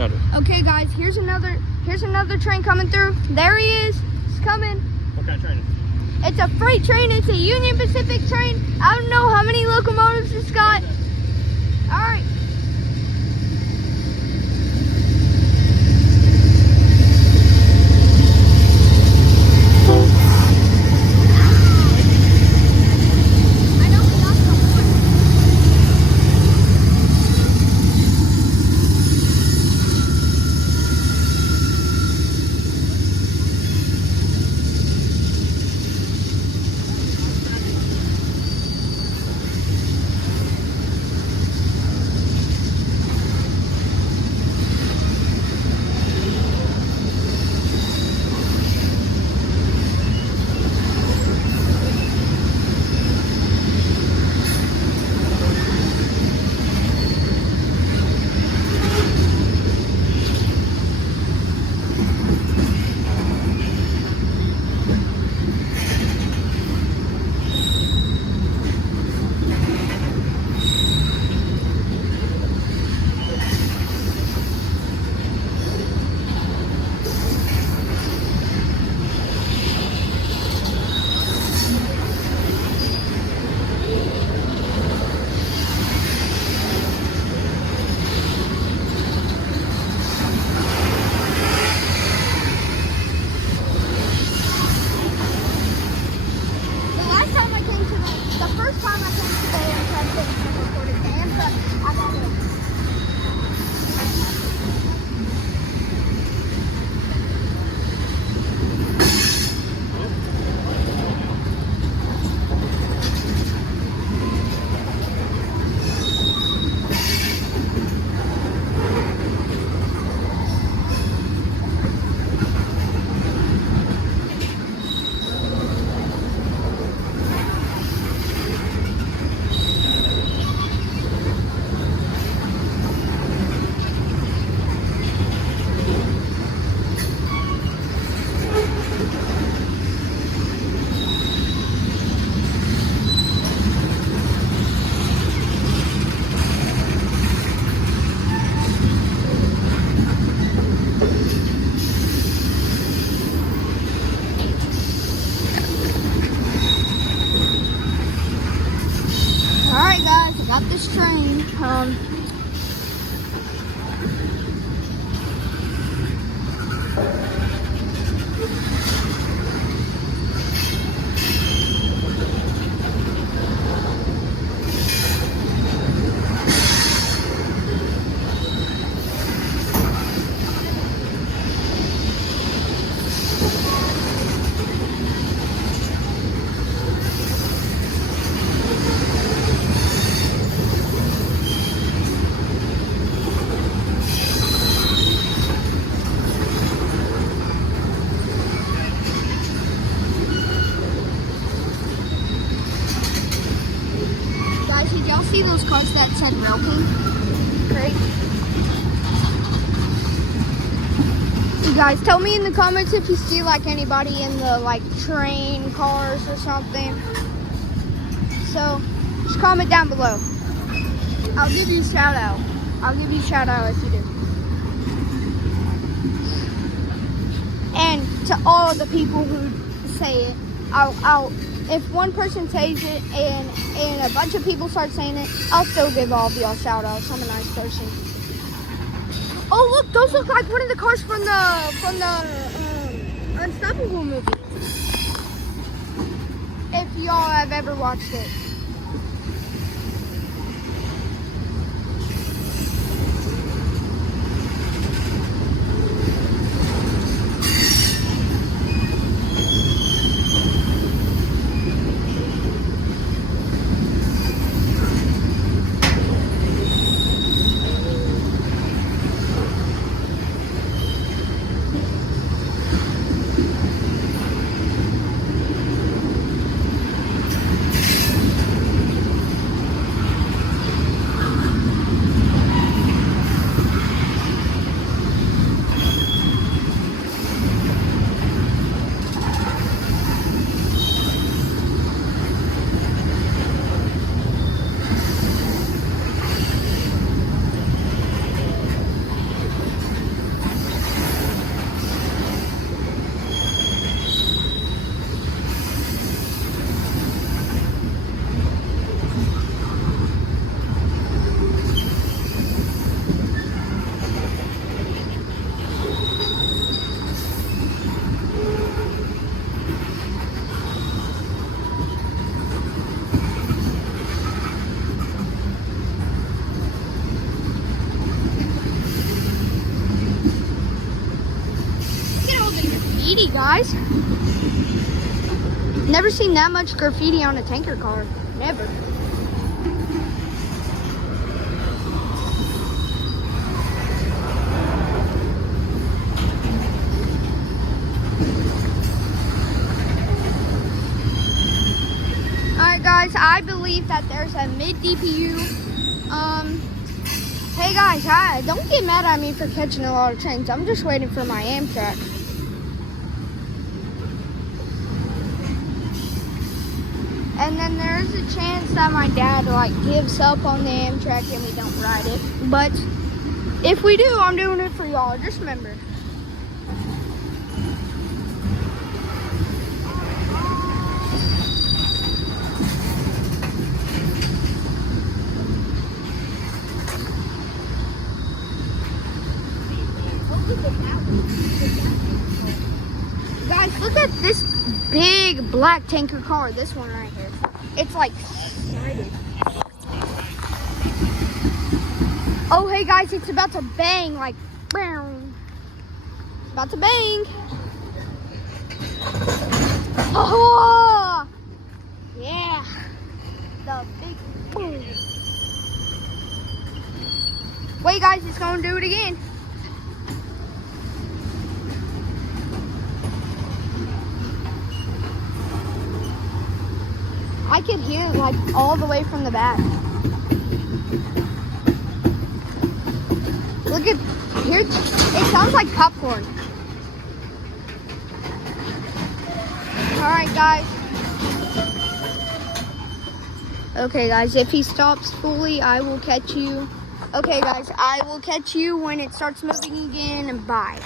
Got it. Okay, guys, here's another train coming through. There he is. He's coming. What kind of train is it? It's a freight train. It's a Union Pacific train. I don't know how many locomotives it's got. All right. Got this train. Did y'all see those cards that said railfanning? Great. You guys, tell me in the comments if you see like anybody in the like train cars or something. So just comment down below. I'll give you a shout out. I'll give you a shout out if you do. And to all the people who say it, I'll if one person says it and a bunch of people start saying it, I'll still give all of y'all shout outs. I'm a nice person. Oh look, those look like one of the cars from the Unstoppable movie. If y'all have ever watched it. graffiti, guys. Never seen that much graffiti on a tanker car. Never. Alright guys, I believe that there's a mid-DPU. Hey guys, don't get mad at me for catching a lot of trains. I'm just waiting for my Amtrak. And then there's a chance that my dad gives up on the Amtrak and we don't ride it. But if we do, I'm doing it for y'all. Just remember. Guys, look at this big black tanker car. This one right here. It's sided. Oh, hey guys, it's about to bang. Boom. It's about to bang. Oh, yeah. The big boom. Wait, guys, it's gonna do it again. I could hear it all the way from the back. Look at here, it sounds like popcorn. All right, guys. Okay, guys, if he stops fully, I will catch you. Okay, guys, I will catch you when it starts moving again, and bye.